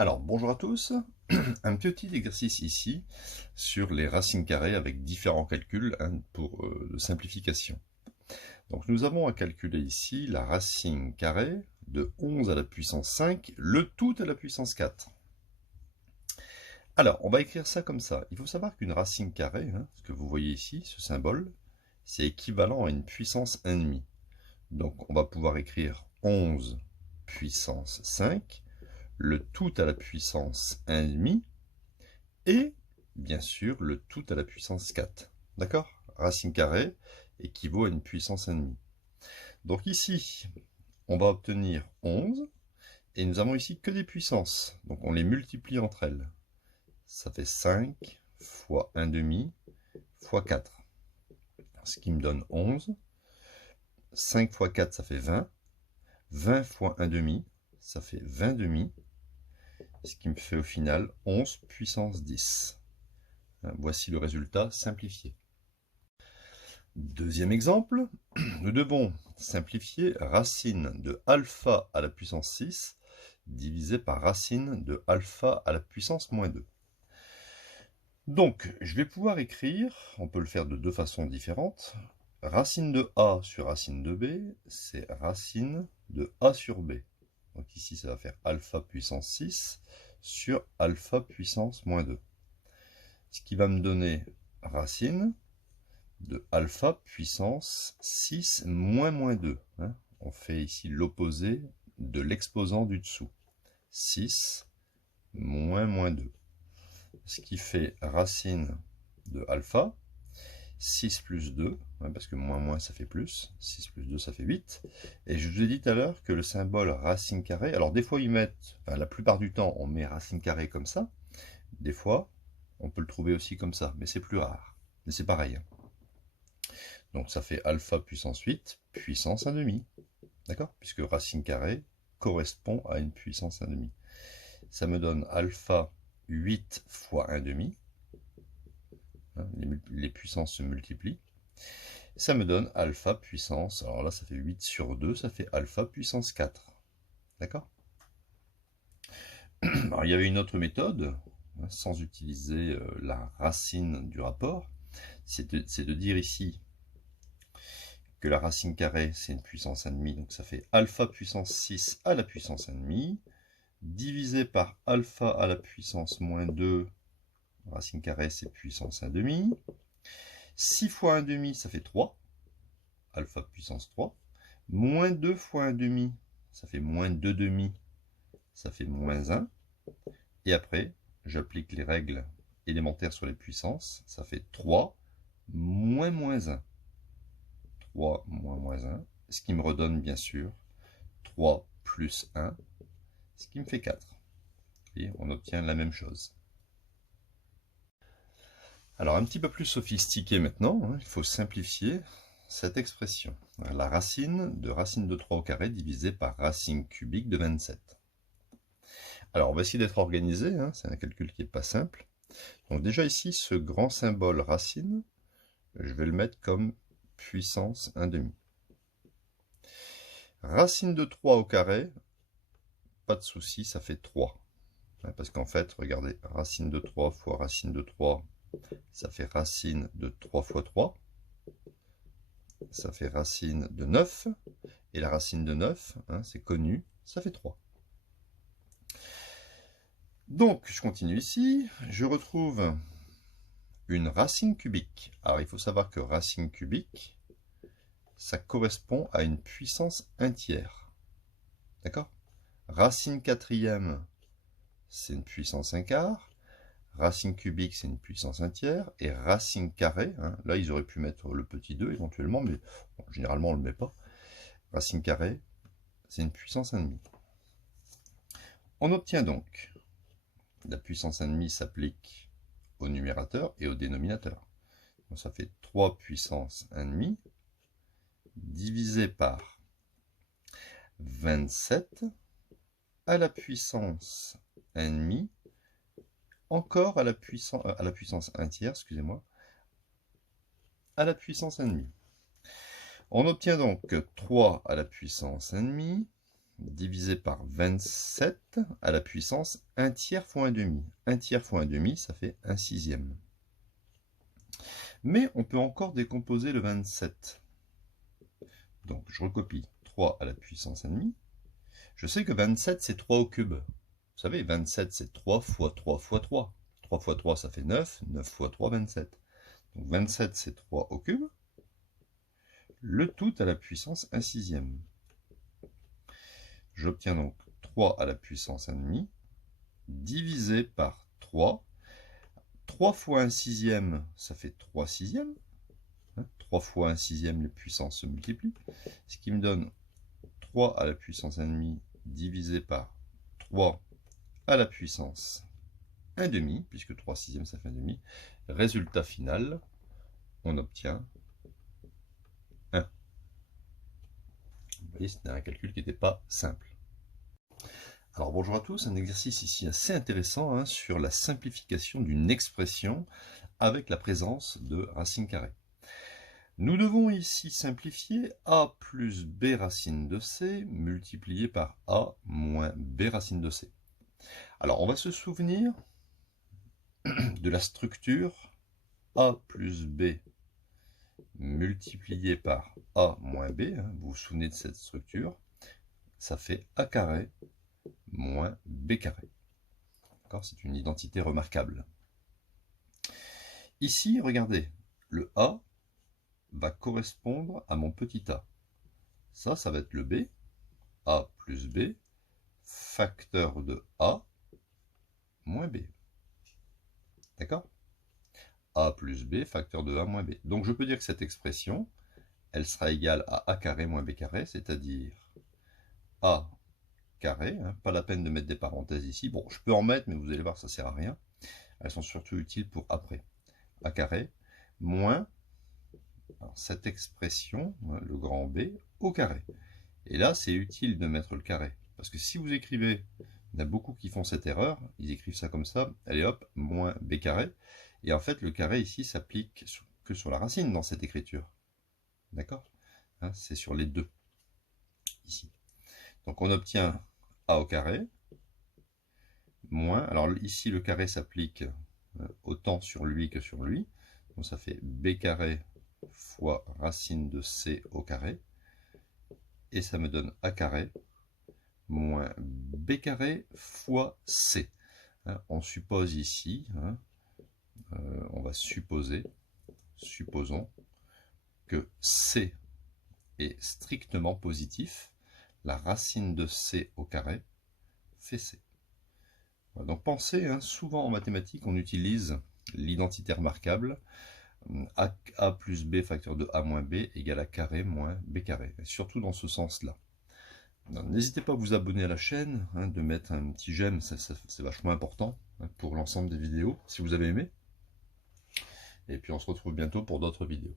Alors, bonjour à tous. Un petit exercice ici sur les racines carrées avec différents calculs pour de simplification. Donc, nous avons à calculer ici la racine carrée de 11 à la puissance 5, le tout à la puissance 4. Alors, on va écrire ça comme ça. Il faut savoir qu'une racine carrée, ce que vous voyez ici, ce symbole, c'est équivalent à une puissance 1,5. Donc, on va pouvoir écrire 11 puissance 5, le tout à la puissance 1,5, et bien sûr le tout à la puissance 4. D'accord? Racine carrée équivaut à une puissance 1,5. Donc ici, on va obtenir 11, et nous avons ici que des puissances. Donc on les multiplie entre elles. Ça fait 5 fois 1,5 fois 4. Ce qui me donne 11. 5 fois 4, ça fait 20. 20 fois 1,5, ça fait 20,5. Ce qui me fait au final 11 puissance 10. Voici le résultat simplifié. Deuxième exemple, nous devons simplifier racine de alpha à la puissance 6 divisé par racine de alpha à la puissance moins 2. Donc, je vais pouvoir écrire, on peut le faire de deux façons différentes. Racine de a sur racine de b, c'est racine de a sur b. Donc ici, ça va faire alpha puissance 6 sur alpha puissance moins 2. Ce qui va me donner racine de alpha puissance 6 moins 2. On fait ici l'opposé de l'exposant du dessous. 6 moins 2. Ce qui fait racine de alpha. 6 plus 2, parce que moins ça fait plus. 6 plus 2, ça fait 8. Et je vous ai dit tout à l'heure que le symbole racine carrée, alors des fois ils mettent, la plupart du temps on met racine carrée comme ça. Des fois, on peut le trouver aussi comme ça, mais c'est plus rare. Mais c'est pareil. Donc ça fait alpha puissance 8, puissance 1,5. D'accord? Puisque racine carrée correspond à une puissance 1,5. Ça me donne alpha 8 fois 1,5. Les puissances se multiplient. Ça me donne alpha puissance, alors là ça fait 8 sur 2, ça fait alpha puissance 4. D'accord? Alors il y avait une autre méthode, sans utiliser la racine du rapport, c'est de dire ici que la racine carrée, c'est une puissance 1,5, donc ça fait alpha puissance 6 à la puissance 1,5, divisé par alpha à la puissance moins 2, racine carrée, c'est puissance 1,5. 6 fois 1,5, ça fait 3, alpha puissance 3. Moins 2 fois 1,5, ça fait moins 2,5, ça fait moins 1. Et après, j'applique les règles élémentaires sur les puissances, ça fait 3 moins 1. 3 moins 1, ce qui me redonne bien sûr 3 plus 1, ce qui me fait 4. Et on obtient la même chose. Alors un petit peu plus sophistiqué maintenant, il faut simplifier cette expression. La racine de 3 au carré divisé par racine cubique de 27. Alors on va essayer d'être organisé, c'est un calcul qui n'est pas simple. Donc déjà ici, ce grand symbole racine, je vais le mettre comme puissance 1,5. Racine de 3 au carré, pas de souci, ça fait 3. Parce qu'en fait, regardez, racine de 3 fois racine de 3, ça fait racine de 3 fois 3. Ça fait racine de 9. Et la racine de 9, c'est connu, ça fait 3. Donc, je continue ici. Je retrouve une racine cubique. Alors, il faut savoir que racine cubique, ça correspond à une puissance 1 tiers. D'accord? Racine quatrième, c'est une puissance 1 quart. Racine cubique, c'est une puissance 1 tiers. Et racine carrée, là, ils auraient pu mettre le petit 2 éventuellement, mais bon, généralement, on ne le met pas. Racine carrée, c'est une puissance 1,5. On obtient donc, la puissance 1,5 s'applique au numérateur et au dénominateur. Donc ça fait 3 puissance 1,5 divisé par 27 à la puissance 1,5, encore à la puissance 1 tiers, excusez-moi, à la puissance 1,5. On obtient donc 3 à la puissance 1,5 divisé par 27 à la puissance 1 tiers fois 1 demi. 1 tiers fois 1 demi, ça fait 1 sixième. Mais on peut encore décomposer le 27. Donc je recopie 3 à la puissance 1 demi. Je sais que 27 c'est 3 au cube. Vous savez, 27 c'est 3 fois 3 fois 3. 3 fois 3 ça fait 9, 9 fois 3, 27. Donc 27 c'est 3 au cube. Le tout à la puissance 1 sixième. J'obtiens donc 3 à la puissance 1 demi divisé par 3. 3 fois 1 sixième, ça fait 3 sixièmes. 3 fois 1 sixième, les puissances se multiplient. Ce qui me donne 3 à la puissance 1 demi divisé par 3 à la puissance 1 demi, puisque 3 sixièmes ça fait 1 demi. Résultat final, on obtient 1. Vous voyez, c'était un calcul qui n'était pas simple. Alors bonjour à tous, un exercice ici assez intéressant sur la simplification d'une expression avec la présence de racine carrée. Nous devons ici simplifier a plus b racine de c multiplié par a moins b racine de c. Alors on va se souvenir de la structure a plus b multiplié par a moins b. Vous vous souvenez de cette structure, ça fait a carré moins b carré. C'est une identité remarquable. Ici, regardez, le a va correspondre à mon petit a. Ça va être le b, a plus b, facteur de a moins b. D'accord? A plus b, facteur de a moins b. Donc je peux dire que cette expression, elle sera égale à a carré moins b carré, c'est-à-dire a carré, pas la peine de mettre des parenthèses ici. Bon, je peux en mettre, mais vous allez voir, ça ne sert à rien. Elles sont surtout utiles pour après. A carré moins cette expression, le grand B, au carré. Et là, c'est utile de mettre le carré. Parce que si vous écrivez, il y en a beaucoup qui font cette erreur, ils écrivent ça comme ça, allez hop, moins B carré. Et en fait, le carré ici s'applique que sur la racine dans cette écriture. D'accord? C'est sur les deux, ici. Donc on obtient A au carré, moins, alors ici le carré s'applique autant sur lui que sur lui. Donc ça fait B carré fois racine de C au carré. Et ça me donne A carré moins B carré fois C. On suppose ici, on va supposer, supposons que C est strictement positif. La racine de C au carré fait C. Voilà, donc pensez, souvent en mathématiques, on utilise l'identité remarquable a plus b facteur de a moins b égale a carré moins b carré. Et surtout dans ce sens-là. N'hésitez pas à vous abonner à la chaîne, de mettre un petit j'aime, c'est vachement important pour l'ensemble des vidéos, si vous avez aimé. Et puis on se retrouve bientôt pour d'autres vidéos.